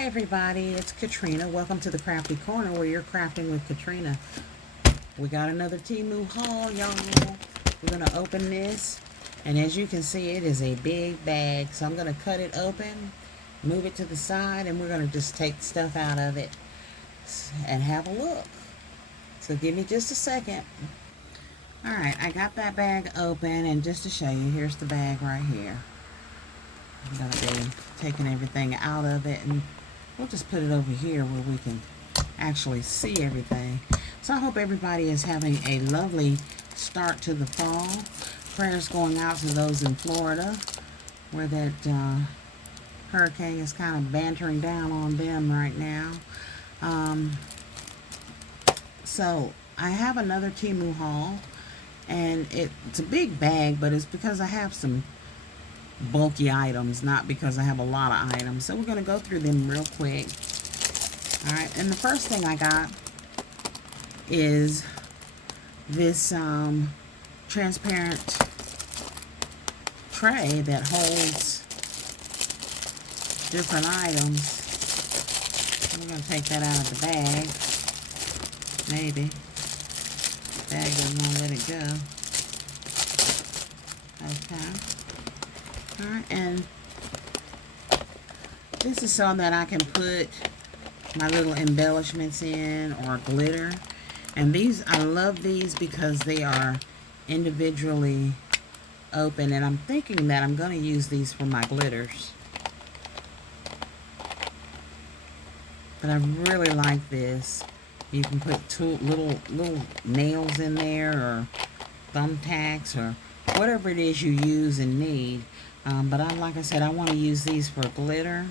Hi everybody, it's Katrina. Welcome to the Crafty Corner where you're crafting with Katrina. We got another Temu haul, y'all. We're going to open this, and as you can see, it is a big bag. So I'm going to cut it open, move it to the side, and we're going to just take stuff out of it and have a look. So give me just a second. Alright, I got that bag open, and just to show you, here's the bag right here. I'm going to be taking everything out of it, and we'll just put it over here where we can actually see everything. So I hope everybody is having a lovely start to the fall. Prayers going out to those in Florida where that hurricane is kind of bantering down on them right now. So I have another Temu haul, and it's a big bag, but it's because I have some bulky items, not because I have a lot of items. So we're going to go through them real quick. Alright, and the first thing I got is this transparent tray that holds different items. We're going to take that out of the bag. Maybe. The bag doesn't want to let it go. Okay. Alright, and this is so that I can put my little embellishments in, or glitter. And these, I love these because they are individually open, and I'm thinking that I'm going to use these for my glitters. But I really like this. You can put two little nails in there, or thumbtacks, or whatever it is you use and need. But like I said, I want to use these for glitter.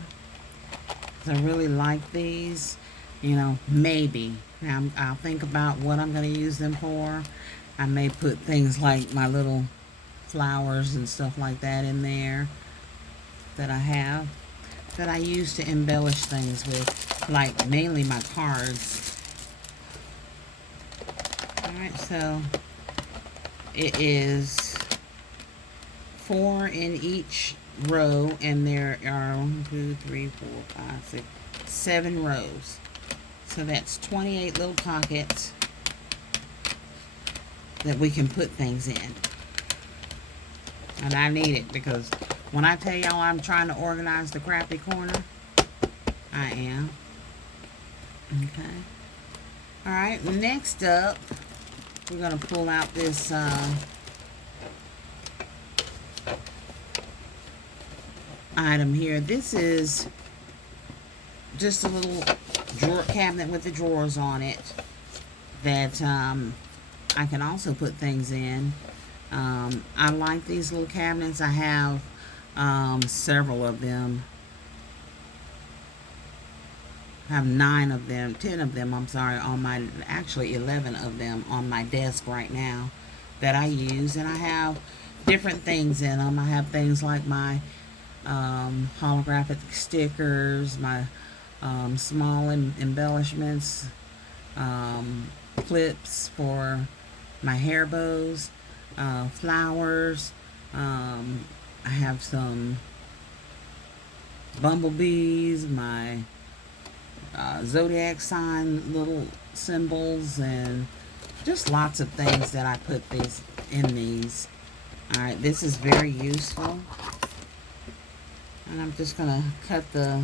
I really like these. You know, maybe. Now, I'll think about what I'm going to use them for. I may put things like my little flowers and stuff like that in there that I have, that I use to embellish things with, like mainly my cards. Alright, so it is 4 in each row, and there are 1, 2, 3, 4, 5, 6, 7 rows. So that's 28 little pockets that we can put things in. And I need it, because when I tell y'all I'm trying to organize the Crafty Corner, I am. Okay. Alright, next up, we're going to pull out this item here. This is just a little drawer cabinet with the drawers on it that I can also put things in. I like these little cabinets. I have several of them. I have 9 of them, 10 of them, I'm sorry, on my, actually 11 of them on my desk right now that I use. And I have different things in them. I have things like my holographic stickers, my small embellishments, clips for my hair bows, flowers. I have some bumblebees, my zodiac sign little symbols, and just lots of things that I put these in these. Alright, this is very useful. And I'm just going to cut the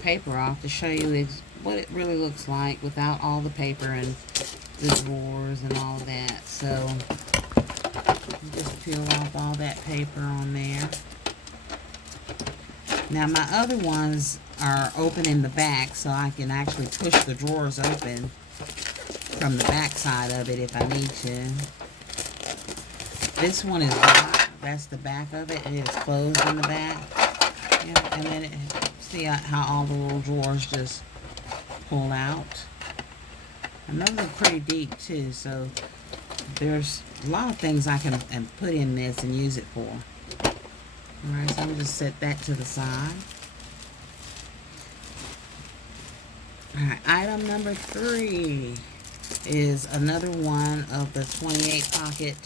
paper off to show you what it really looks like without all the paper and the drawers and all that. So just peel off all that paper on there. Now my other ones are open in the back, so I can actually push the drawers open from the back side of it if I need to. This one is locked. That's the back of it, and it is closed in the back. Yeah, and then see how all the little drawers just pull out. And those are pretty deep too, so there's a lot of things I can put in this and use it for. Alright, so I'm just set that to the side. Alright, item number 3 is another one of the 28 pocket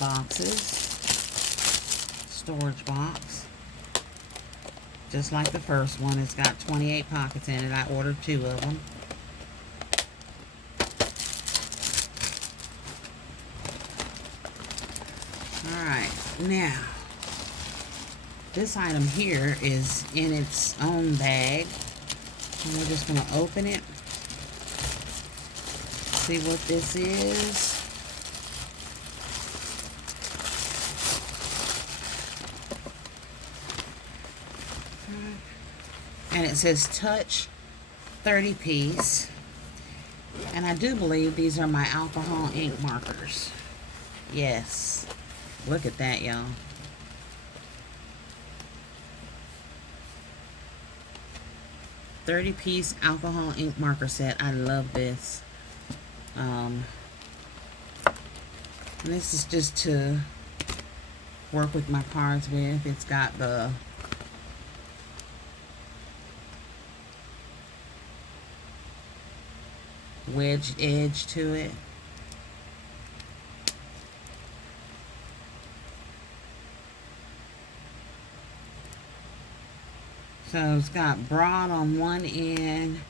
boxes. Storage box. Just like the first one, it's got 28 pockets in it. I ordered 2 of them. Alright, now, this item here is in its own bag. And we're just going to open it. See what this is. And it says Touch 30 piece. And I do believe these are my alcohol ink markers. Yes. Look at that, y'all. $30-piece alcohol ink marker set. I love this. And this is just to work with my cards with. It's got the wedged edge to it. So it's got broad on one end,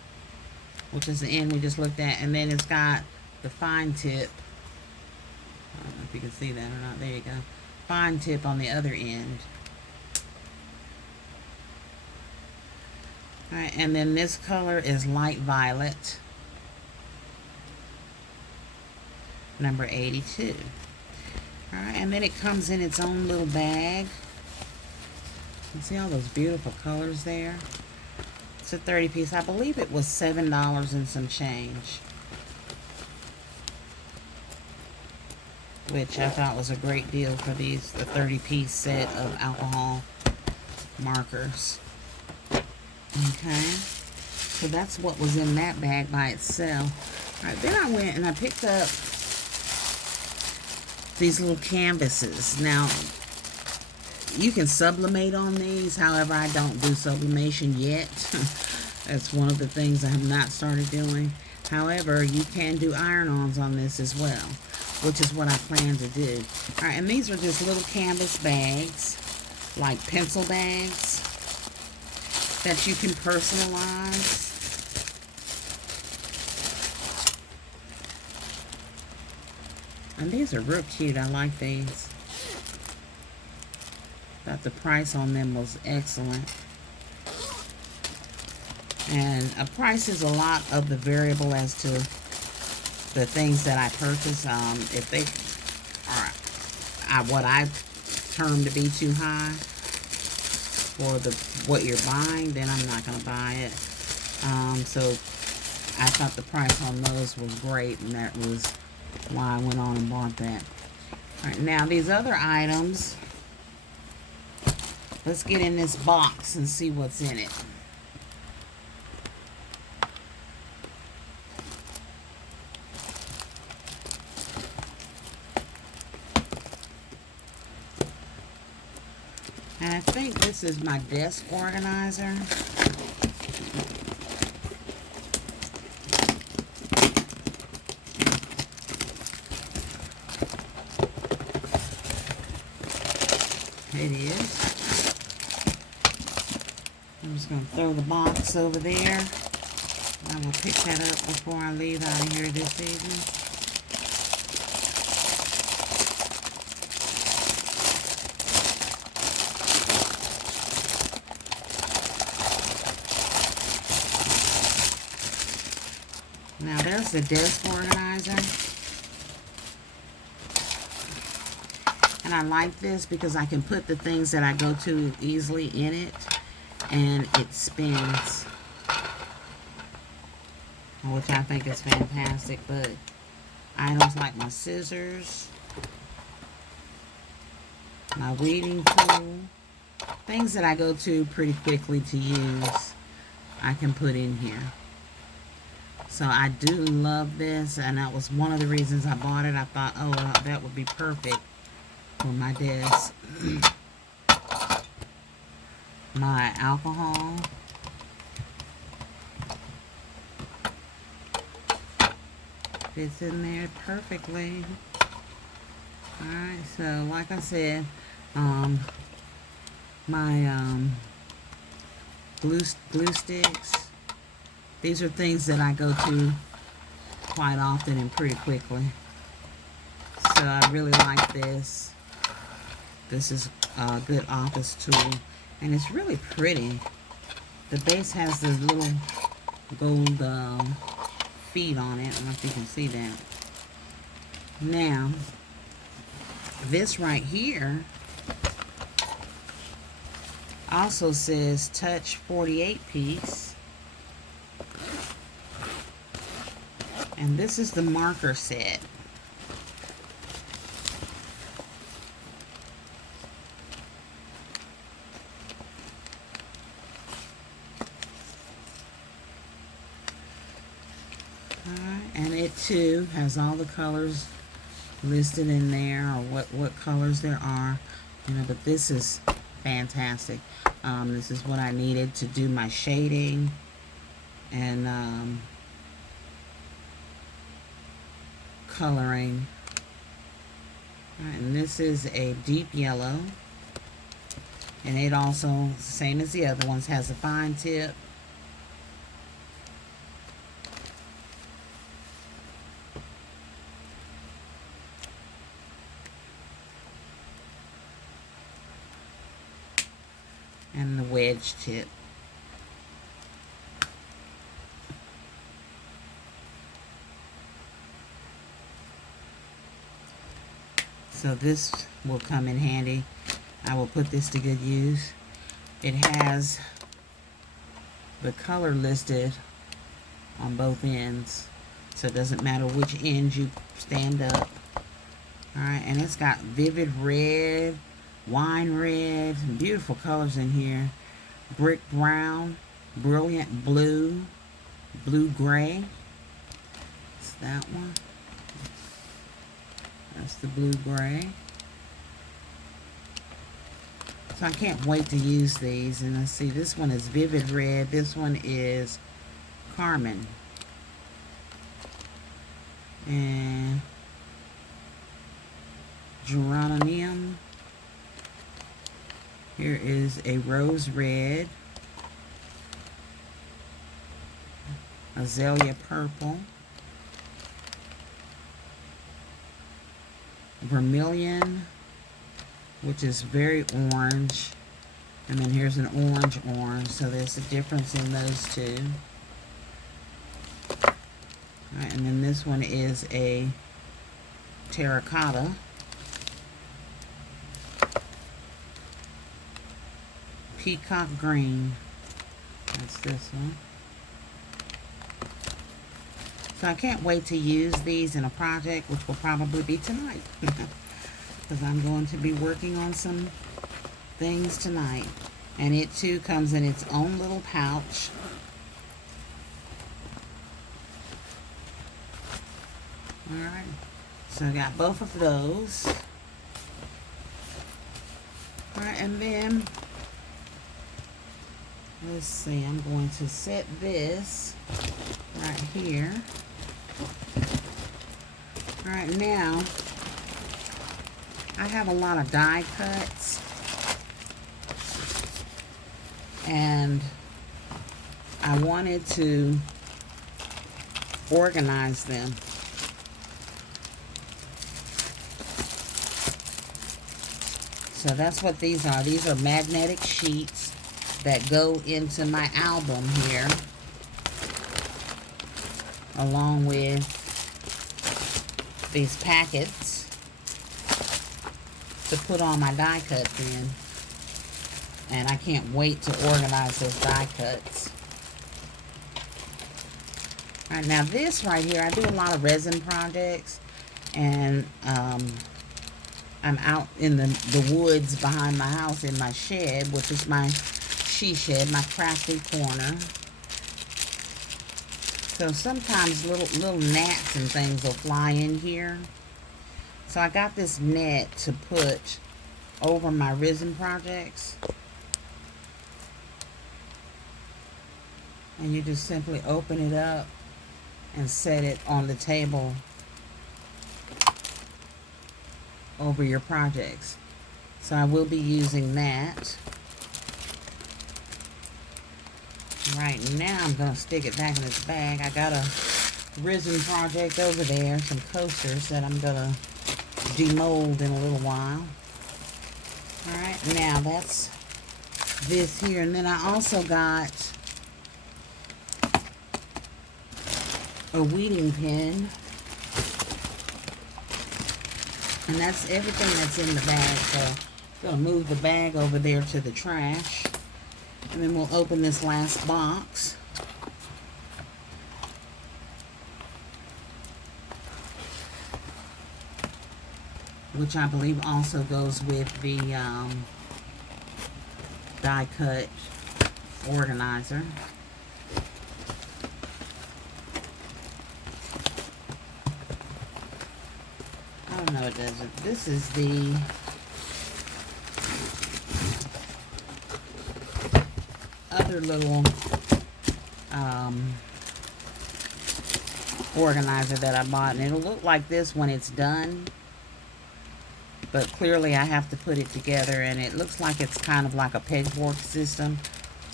which is the end we just looked at, and then it's got the fine tip. I don't know if you can see that or not. There you go. Fine tip on the other end. Alright, and then this color is light violet. Number 82. Alright, and then it comes in its own little bag. You see all those beautiful colors there? It's a 30 piece. I believe it was $7 and some change, which I thought was a great deal for these, the 30 piece set of alcohol markers. Okay, so that's what was in that bag by itself. All right, then I went and I picked up these little canvases. Now, you can sublimate on these. However, I don't do sublimation yet. That's one of the things I have not started doing. However, you can do iron-ons on this as well, which is what I plan to do. All right, and these are just little canvas bags, like pencil bags, that you can personalize. And these are real cute. I like these. Thought the price on them was excellent. And a price is a lot of the variable as to the things that I purchase. If they are what I term to be too high for what you're buying, then I'm not going to buy it. So I thought the price on those was great, and that was why I went on and bought that. All right, now these other items. Let's get in this box and see what's in it. And I think this is my desk organizer. It is. I'm just going to throw the box over there. I will pick that up before I leave out of here this evening. Now there's the desk organizer. And I like this because I can put the things that I go to easily in it. And it spins, which I think is fantastic. But items like my scissors, my weeding tool, things that I go to pretty quickly to use, I can put in here. So I do love this, and that was one of the reasons I bought it. I thought, oh, that would be perfect for my desk. My alcohol. Fits in there perfectly. Alright, so like I said, my glue sticks. These are things that I go to quite often and pretty quickly. So I really like this. This is a good office tool, and it's really pretty. The base has this little gold feet on it. I don't know if you can see that. Now, this right here also says Touch 48 piece. And this is the marker set. And it too has all the colors listed in there, or what colors there are, you know. But this is fantastic. This is what I needed to do my shading and coloring. And this is a deep yellow, and it also, same as the other ones, has a fine tip. And the wedge tip. So this will come in handy. I will put this to good use. It has the color listed on both ends, so it doesn't matter which end you stand up. Alright, and it's got vivid red, wine red, beautiful colors in here. Brick brown, brilliant blue, blue gray. It's that one. That's the blue gray. So I can't wait to use these. And let's see, this one is vivid red. This one is Carmen. And geranium. Here is a rose red, azalea purple, vermilion, which is very orange, and then here's an orange, so there's a difference in those two. All right, and then this one is a terracotta. Peacock green. That's this one. So I can't wait to use these in a project, which will probably be tonight. Because I'm going to be working on some things tonight. And it too comes in its own little pouch. Alright. So I got both of those. Alright, and then let's see, I'm going to set this right here. Alright, now I have a lot of die cuts, and I wanted to organize them. So that's what these are. These are magnetic sheets that go into my album here, along with these packets to put all my die cuts in. And I can't wait to organize those die cuts. Alright, now this right here, I do a lot of resin projects, and I'm out in the woods behind my house in my shed, which is my she shed, my crafty corner. So sometimes little gnats and things will fly in here. So I got this net to put over my resin projects. And you just simply open it up and set it on the table over your projects. So I will be using that. Right now, I'm going to stick it back in its bag. I got a resin project over there, some coasters that I'm going to demold in a little while. Alright, now that's this here. And then I also got a weeding pin. And that's everything that's in the bag. So I'm going to move the bag over there to the trash. And then we'll open this last box. Which I believe also goes with the die cut organizer. Oh no, it doesn't. This is the other little organizer that I bought, and it'll look like this when it's done. But clearly I have to put it together, and it looks like it's kind of like a pegboard system,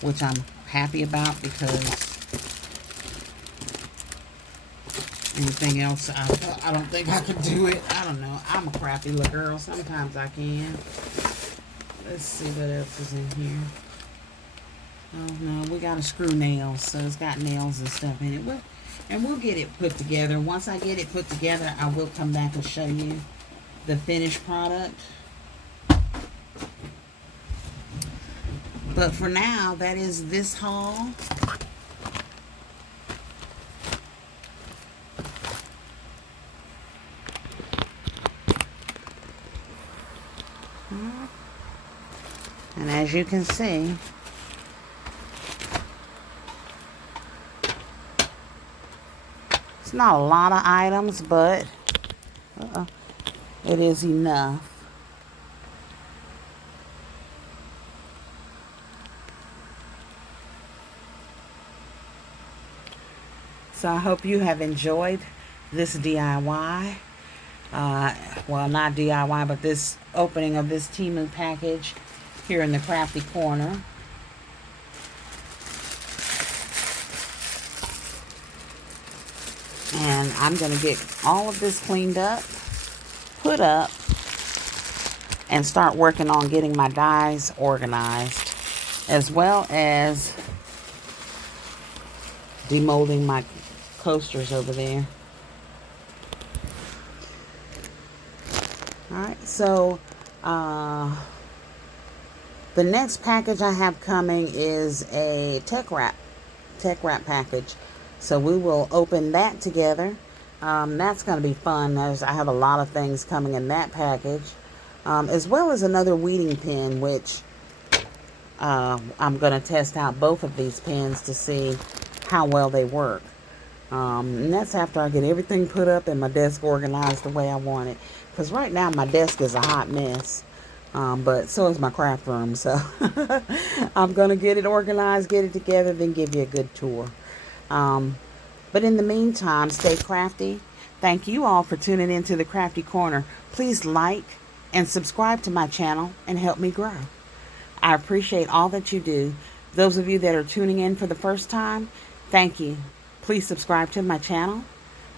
which I'm happy about, because anything else, I don't think I could do it. I don't know. I'm a crappy little girl. Sometimes I can. Let's see what else is in here. Oh no, we got a screw nail, so it's got nails and stuff in it. We'll get it put together. Once I get it put together, I will come back and show you the finished product. But for now, that is this haul. And as you can see, it's not a lot of items, but it is enough. So I hope you have enjoyed this DIY. Well, not DIY, but this opening of this Temu package here in the Crafty Corner. And I'm going to get all of this cleaned up, put up, and start working on getting my dies organized, as well as demolding my coasters over there. Alright, so the next package I have coming is a tech wrap package. So we will open that together. That's going to be fun. I have a lot of things coming in that package, as well as another weeding pin, which I'm going to test out both of these pins to see how well they work. And that's after I get everything put up and my desk organized the way I want it. Because right now my desk is a hot mess. But so is my craft room. So I'm going to get it organized, get it together, then give you a good tour. But in the meantime, stay crafty. Thank you all for tuning into the Crafty Corner. Please like and subscribe to my channel and help me grow. I appreciate all that you do. Those of you that are tuning in for the first time, thank you. Please subscribe to my channel.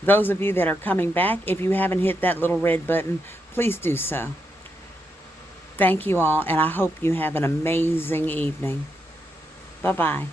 Those of you that are coming back, if you haven't hit that little red button, please do so. Thank you all, and I hope you have an amazing evening. Bye-bye.